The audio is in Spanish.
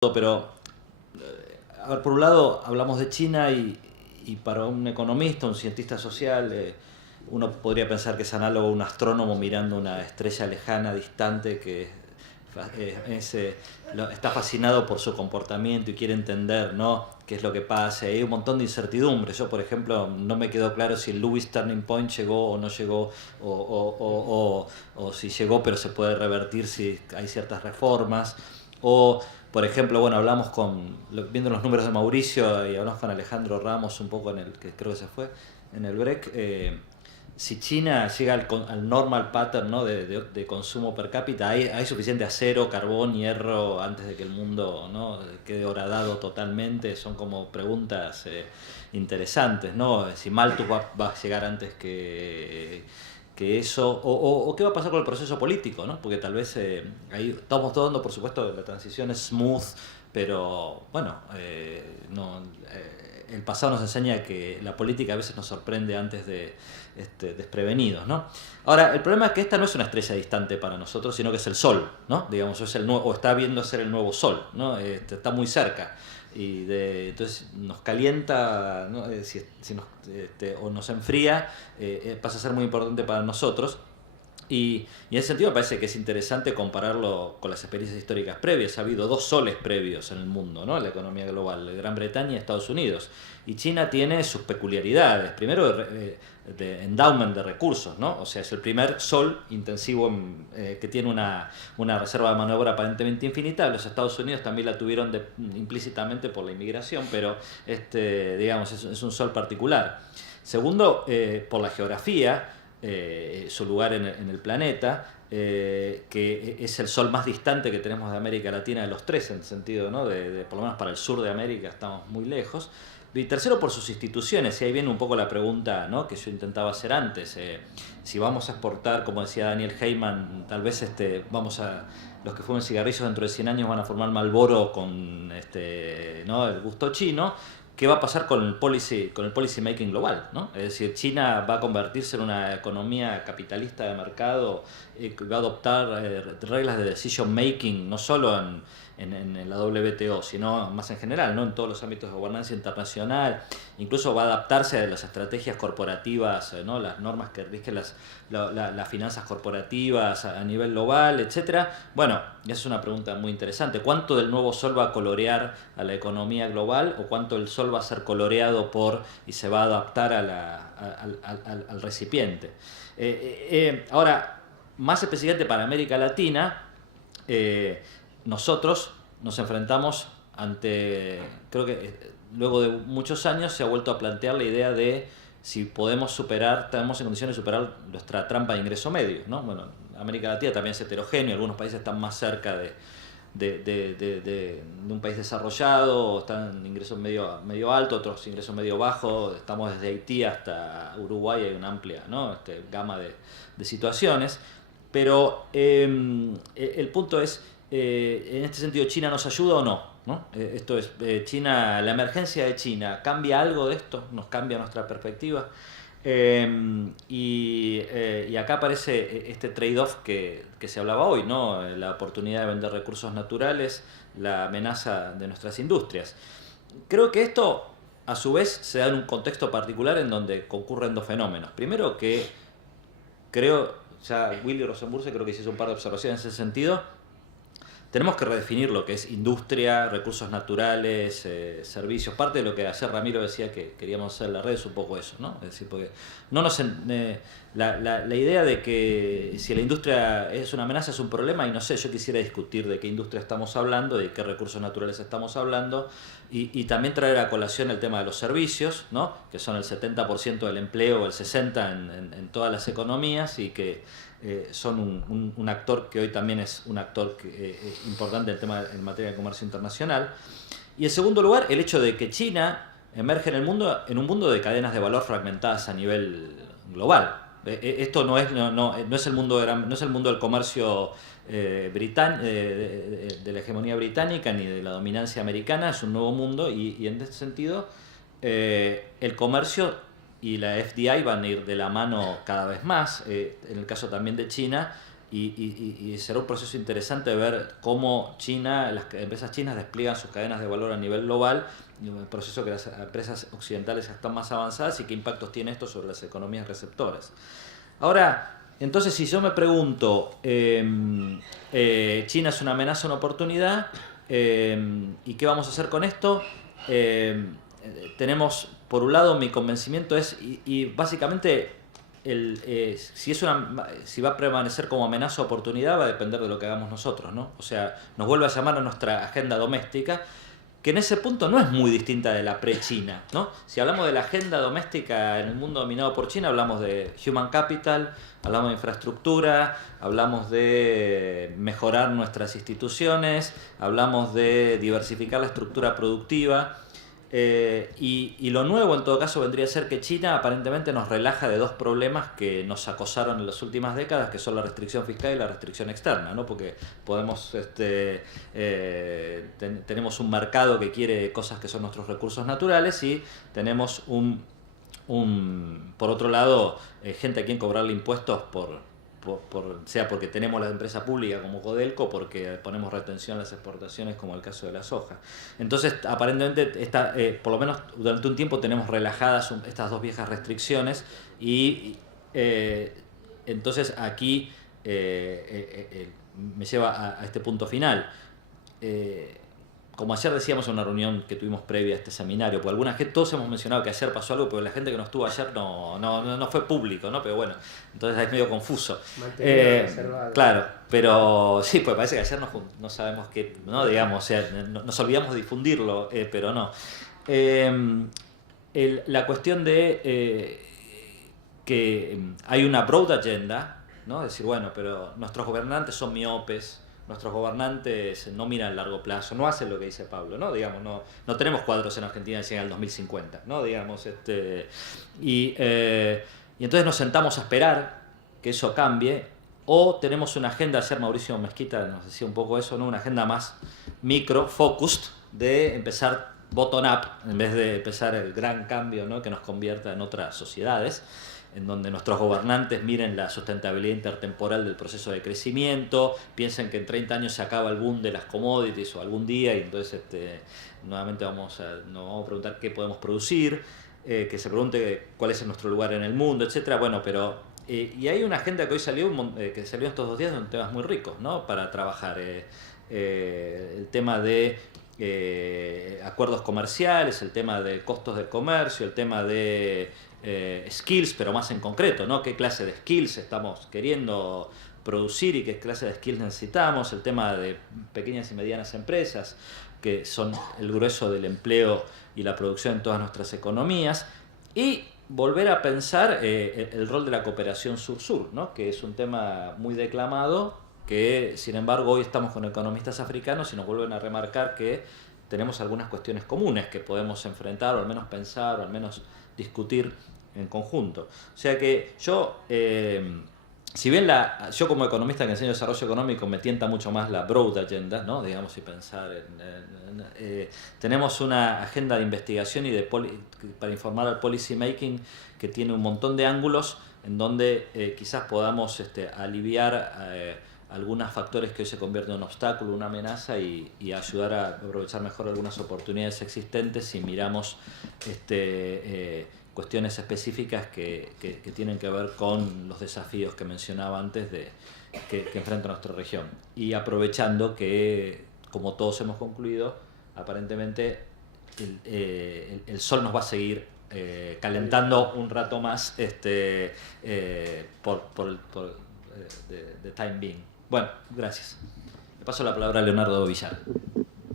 pero a ver, por un lado hablamos de China y para un economista, un cientista social, uno podría pensar que es análogo a un astrónomo mirando una estrella lejana, distante, que está fascinado por su comportamiento y quiere entender, ¿no?, qué es lo que pasa. Hay un montón de incertidumbres. Yo, por ejemplo, no me quedó claro si el Lewis Turning Point llegó o no llegó, o si llegó pero se puede revertir si hay ciertas reformas. O, por ejemplo, bueno, hablamos viendo los números de Mauricio y hablamos con Alejandro Ramos un poco que creo que se fue, en el break. Si China llega al normal pattern, ¿no?, de consumo per cápita, hay suficiente acero, carbón, hierro antes de que el mundo, ¿no?, quede horadado totalmente. Son como preguntas interesantes, ¿no? Si Malthus va a llegar antes que eso, o qué va a pasar con el proceso político, ¿no? Porque tal vez ahí estamos dando, por supuesto, la transición es smooth, pero bueno, el pasado nos enseña que la política a veces nos sorprende antes de desprevenidos, ¿no? Ahora, el problema es que esta no es una estrella distante para nosotros, sino que es el Sol, ¿no? Digamos, es o está viendo ser el nuevo Sol, ¿no? Está muy cerca. Entonces nos calienta, ¿no? O nos enfría, pasa a ser muy importante para nosotros. Y en ese sentido me parece que es interesante compararlo con las experiencias históricas previas. Ha habido dos soles previos en el mundo, ¿no?, en la economía global: Gran Bretaña y Estados Unidos. Y China tiene sus peculiaridades. Primero, de endowment de recursos, ¿no? O sea, es el primer sol intensivo que tiene una reserva de mano de obra aparentemente infinita. Los Estados Unidos también la tuvieron implícitamente por la inmigración, pero digamos, es un sol particular. Segundo, por la geografía, su lugar en el planeta, que es el sol más distante que tenemos de América Latina de los tres, en el sentido, ¿no?, por lo menos para el sur de América estamos muy lejos. Y tercero, por sus instituciones, y ahí viene un poco la pregunta, ¿no?, que yo intentaba hacer antes. Si vamos a exportar, como decía Daniel Heyman, tal vez los que fumen cigarrillos dentro de 100 años van a formar Marlboro con ¿no?, el gusto chino. ¿Qué va a pasar con el policy making global, ¿no? Es decir, China va a convertirse en una economía capitalista de mercado, va a adoptar reglas de decision making, no solo en la WTO, sino más en general, ¿no?, en todos los ámbitos de gobernanza internacional. Incluso va a adaptarse a las estrategias corporativas, ¿no?, las normas que rigen las finanzas corporativas a nivel global, etcétera. Bueno, esa es una pregunta muy interesante. ¿Cuánto del nuevo sol va a colorear a la economía global, o cuánto el sol va a ser coloreado y se va a adaptar al recipiente? Ahora, más específicamente para América Latina, nosotros nos enfrentamos creo que luego de muchos años se ha vuelto a plantear la idea de si tenemos en condiciones de superar nuestra trampa de ingreso medio, ¿no? Bueno, América Latina también es heterogéneo, algunos países están más cerca de un país desarrollado, están en ingresos medio alto, otros ingresos medio bajo. Estamos desde Haití hasta Uruguay, hay una amplia, ¿no?, gama de situaciones. Pero el punto es, en este sentido, ¿China nos ayuda o no? ¿No? Esto es, la emergencia de China, ¿cambia algo de esto? ¿Nos cambia nuestra perspectiva? Y acá aparece este trade-off que se hablaba hoy, ¿no? La oportunidad de vender recursos naturales, la amenaza de nuestras industrias. Creo que esto, a su vez, se da en un contexto particular en donde concurren dos fenómenos. Primero, que ya Willy Rosenburse creo que hizo un par de observaciones en ese sentido. Tenemos que redefinir lo que es industria, recursos naturales, servicios. Parte de lo que ayer Ramiro decía que queríamos hacer en la red es un poco eso, ¿no? Es decir, porque la idea de que si la industria es una amenaza es un problema, y no sé, yo quisiera discutir de qué industria estamos hablando, de qué recursos naturales estamos hablando, y también traer a colación el tema de los servicios, ¿no?, que son el 70% del empleo, o el 60% en todas las economías, y que son un actor que hoy también es un actor importante en materia de comercio internacional. Y en segundo lugar, el hecho de que China emerge en un mundo de cadenas de valor fragmentadas a nivel global. Esto no es el mundo del comercio de la hegemonía británica ni de la dominancia americana. Es un nuevo mundo, y en este sentido el comercio y la FDI van a ir de la mano cada vez más. En el caso también de China, y será un proceso interesante ver cómo las empresas chinas despliegan sus cadenas de valor a nivel global, un proceso que las empresas occidentales ya están más avanzadas y qué impactos tiene esto sobre las economías receptoras. Ahora, entonces si yo me pregunto, China es una amenaza o una oportunidad, ¿y qué vamos a hacer con esto? Tenemos, por un lado, mi convencimiento es, y básicamente, si va a prevalecer como amenaza o oportunidad va a depender de lo que hagamos nosotros, ¿no? O sea, nos vuelve a llamar a nuestra agenda doméstica, que en ese punto no es muy distinta de la pre-China, ¿no? Si hablamos de la agenda doméstica en el mundo dominado por China, hablamos de human capital, hablamos de infraestructura, hablamos de mejorar nuestras instituciones, hablamos de diversificar la estructura productiva. Y lo nuevo en todo caso vendría a ser que China aparentemente nos relaja de dos problemas que nos acosaron en las últimas décadas, que son la restricción fiscal y la restricción externa, ¿no? Porque tenemos un mercado que quiere cosas que son nuestros recursos naturales y tenemos por otro lado, gente a quien cobrarle impuestos sea porque tenemos la empresa pública como Codelco, porque ponemos retención a las exportaciones como el caso de la soja. Entonces, aparentemente, por lo menos durante un tiempo tenemos relajadas estas dos viejas restricciones y entonces aquí me lleva a este punto final. Como ayer decíamos en una reunión que tuvimos previa a este seminario, pues alguna gente, todos hemos mencionado que ayer pasó algo, pero la gente que no estuvo ayer no fue público, ¿no? Pero bueno, entonces es medio confuso. Claro, pero sí, pues parece que ayer no sabemos qué, ¿no? Digamos, o sea, nos olvidamos de difundirlo, pero no. La cuestión de que hay una broad agenda, ¿no? Es decir, bueno, pero nuestros gobernantes son miopes, nuestros gobernantes no miran a largo plazo, no hacen lo que dice Pablo, ¿no? Digamos, no tenemos cuadros en Argentina que lleguen al 2050, ¿no? Digamos, y entonces nos sentamos a esperar que eso cambie, o tenemos una agenda, ayer Mauricio Mezquita nos decía un poco eso, ¿no? Una agenda más micro-focused, de empezar bottom-up, en vez de empezar el gran cambio, ¿no? Que nos convierta en otras sociedades, en donde nuestros gobernantes miren la sustentabilidad intertemporal del proceso de crecimiento, piensen que en 30 años se acaba el boom de las commodities o algún día, y entonces nuevamente nos vamos a preguntar qué podemos producir, que se pregunte cuál es nuestro lugar en el mundo, etcétera. Bueno, pero y hay una agenda que hoy salió estos 2 días, son temas muy ricos, ¿no? Para trabajar el tema de acuerdos comerciales, el tema de costos del comercio, el tema de skills, pero más en concreto, ¿no? ¿Qué clase de skills estamos queriendo producir y qué clase de skills necesitamos? El tema de pequeñas y medianas empresas, que son el grueso del empleo y la producción en todas nuestras economías. Y volver a pensar el rol de la cooperación sur-sur, ¿no? Que es un tema muy declamado, que sin embargo hoy estamos con economistas africanos y nos vuelven a remarcar que tenemos algunas cuestiones comunes que podemos enfrentar, o al menos pensar, o al menos discutir en conjunto. O sea que yo, si bien yo como economista que enseño desarrollo económico me tienta mucho más la broad agenda, ¿no? Digamos, y pensar tenemos una agenda de investigación y para informar al policy making que tiene un montón de ángulos en donde quizás podamos aliviar algunos factores que hoy se convierten en un obstáculo, una amenaza, y ayudar a aprovechar mejor algunas oportunidades existentes si miramos cuestiones específicas que tienen que ver con los desafíos que mencionaba antes que enfrenta nuestra región. Y aprovechando que, como todos hemos concluido, aparentemente el sol nos va a seguir calentando un rato más por the time being. Bueno, gracias. Le paso la palabra a Leonardo Villar.